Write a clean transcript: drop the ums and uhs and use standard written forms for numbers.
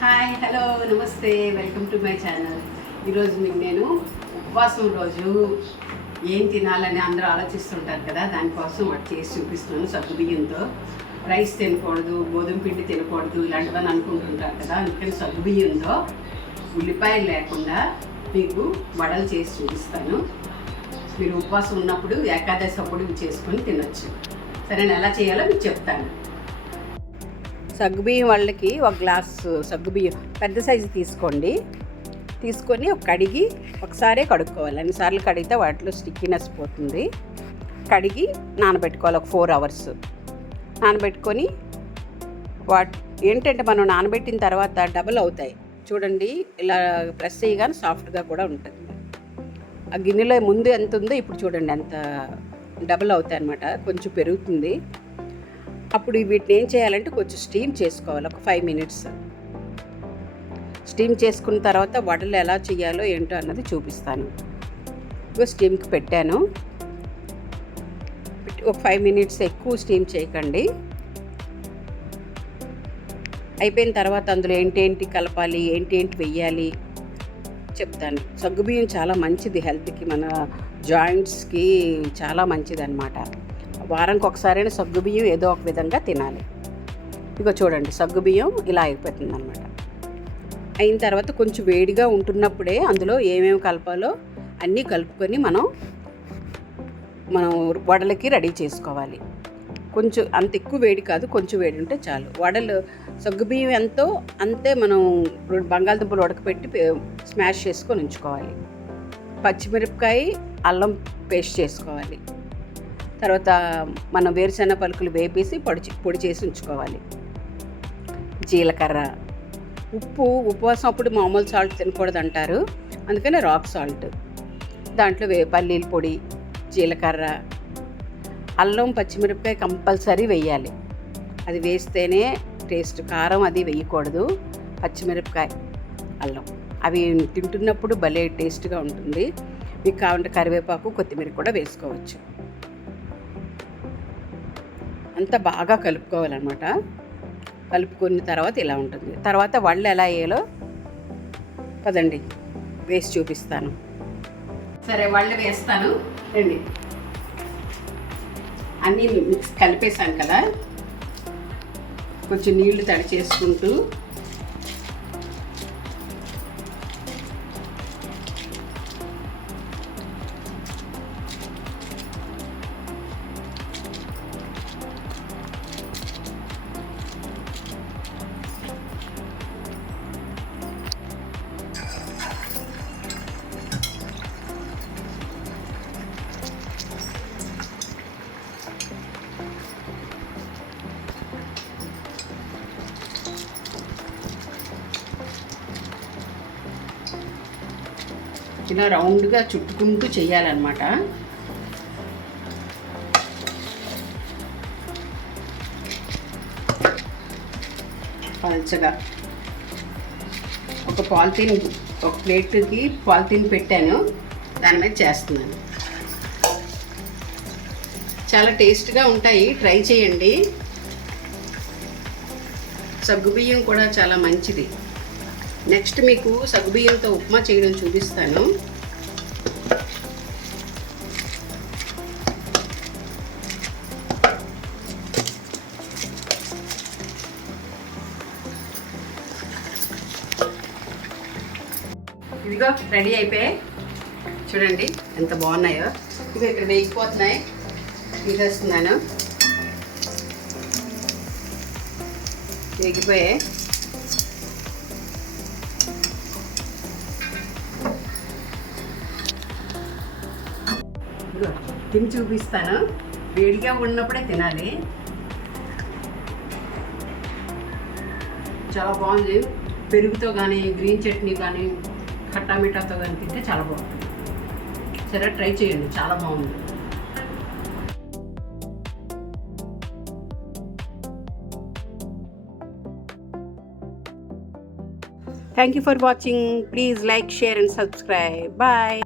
Hi hello నమస్తే welcome to my channel. ఈరోజు మీకు నేను ఉపవాసం రోజు ఏం తినాలని అందరూ ఆలోచిస్తుంటారు కదా, దానికోసం వాటి చేసి చూపిస్తున్నాను. సగ్గుబియ్యంతో రైస్ తినకూడదు, గోధుమ పిండి తినకూడదు ఇలాంటివన్నీ అనుకుంటుంటారు కదా, అందుకని సగ్గుబియ్యంతో ఉల్లిపాయలు లేకుండా మీకు వడలు చేసి చూపిస్తాను. మీరు ఉపవాసం ఉన్నప్పుడు ఏకాదశి అప్పుడు ఇవి చేసుకొని తినొచ్చు. సరే, నేను ఎలా చేయాలో మీకు చెప్తాను. సగ్గుబియ్యం వాళ్ళకి ఒక గ్లాసు సగ్గుబియ్యం పెద్ద సైజు తీసుకొని కడిగి ఒకసారే కడుక్కోవాలి. అన్నిసార్లు కడిగితే వాటిలో స్టిక్కీనెస్ పోతుంది. కడిగి నానబెట్టుకోవాలి. ఒక 4 hours నానబెట్టుకొని ఏంటంటే మనం నానబెట్టిన తర్వాత డబుల్ అవుతాయి చూడండి. ఇలా ప్రెస్ చేయగానే సాఫ్ట్గా కూడా ఉంటుంది. ఆ గిన్నెలో ముందు ఎంత ఉందో ఇప్పుడు చూడండి ఎంత డబుల్ అవుతాయి అన్నమాట, కొంచెం పెరుగుతుంది. అప్పుడు వీటిని ఏం చేయాలంటే కొంచెం స్టీమ్ చేసుకోవాలి. ఒక 5 minutes స్టీమ్ చేసుకున్న తర్వాత వడలు ఎలా చేయాలో ఏంటో అన్నది చూపిస్తాను. స్టీమ్కి పెట్టాను. ఒక 5 minutes ఎక్కువ స్టీమ్ చేయకండి. అయిపోయిన తర్వాత అందులో ఏంటేంటి కలపాలి, ఏంటేంటి వెయ్యాలి చెప్తాను. సగ్గుబియ్యం చాలా మంచిది హెల్త్కి, మన జాయింట్స్కి చాలా మంచిది అన్నమాట. వారానికి ఒకసారైనా సగ్గుబియ్యం ఏదో ఒక విధంగా తినాలి. ఇక చూడండి, సగ్గుబియ్యం ఇలా అయిపోతుంది అన్నమాట. అయిన తర్వాత కొంచెం వేడిగా ఉంటున్నప్పుడే అందులో ఏమేమి కలపాలో అన్నీ కలుపుకొని మనం వడలకి రెడీ చేసుకోవాలి. కొంచెం అంత ఎక్కువ వేడి కాదు, కొంచెం వేడి ఉంటే చాలు. వడలు సగ్గుబియ్యం ఎంతో అంతే మనం బంగాళదుంపలు ఉడకపెట్టి స్మాష్ చేసుకొని ఉంచుకోవాలి. పచ్చిమిరపకాయ అల్లం పేస్ట్ చేసుకోవాలి. తర్వాత మనం వేరుశెనగ పలుకులు వేపేసి పొడి చేసి ఉంచుకోవాలి. జీలకర్ర, ఉప్పు ఉపవాసం అప్పుడు మామూలు సాల్ట్ తినకూడదు అంటారు, అందుకని రాక్ సాల్ట్. దాంట్లో పల్లీల పొడి, జీలకర్ర, అల్లం, పచ్చిమిరపకాయ కంపల్సరీ వేయాలి. అది వేస్తేనే టేస్ట్. కారం అది వేయకూడదు. పచ్చిమిరపకాయ, అల్లం అవి తింటున్నప్పుడు భలే టేస్ట్గా ఉంటుంది. మీకు కావాలంటే కరివేపాకు, కొత్తిమీర కూడా వేసుకోవచ్చు. అంతా బాగా కలుపుకోవాలన్నమాట. కలుపుకున్న తర్వాత ఇలా ఉంటుంది. తర్వాత వడలు ఎలా వేయాలో పదండి వేసి చూపిస్తాను. సరే, వడలు వేస్తాను రండి. అన్నీ మిక్స్ కలిపేసాను కదా, కొంచెం నీళ్లు తడి చేసుకుంటూ ఇలా రౌండ్గా చుట్టుకుంటూ చేయాలన్నమాట. పల్చగా ఒక ప్లేట్కి పాలిథీన్ పెట్టాను, దాని మీద చేస్తున్నాను. చాలా టేస్ట్గా ఉంటాయి, ట్రై చేయండి. సగ్గుబియ్యం కూడా చాలా మంచిది. నెక్స్ట్ మీకు సగ్గుబియ్యంతో ఉప్మా చేయడం చూపిస్తాను. ఇదిగో రెడీ అయిపోయాయి చూడండి ఎంత బాగున్నాయో. ఇవి ఇక్కడ వేగిపోతున్నాయి, తీసేస్తున్నాను. వేగిపోయాయి. తిని చూపిస్తాను. వేడిగా ఉన్నప్పుడే తినాలి. చాలా బాగుంది. పెరుగుతో కానీ, గ్రీన్ చట్నీ కానీ, ఖట్టా మీఠాతో కానీ తింటే చాలా బాగుంటుంది. సరే, ట్రై చేయండి, చాలా బాగుంది. Thank you for watching. Please like, share and subscribe. Bye.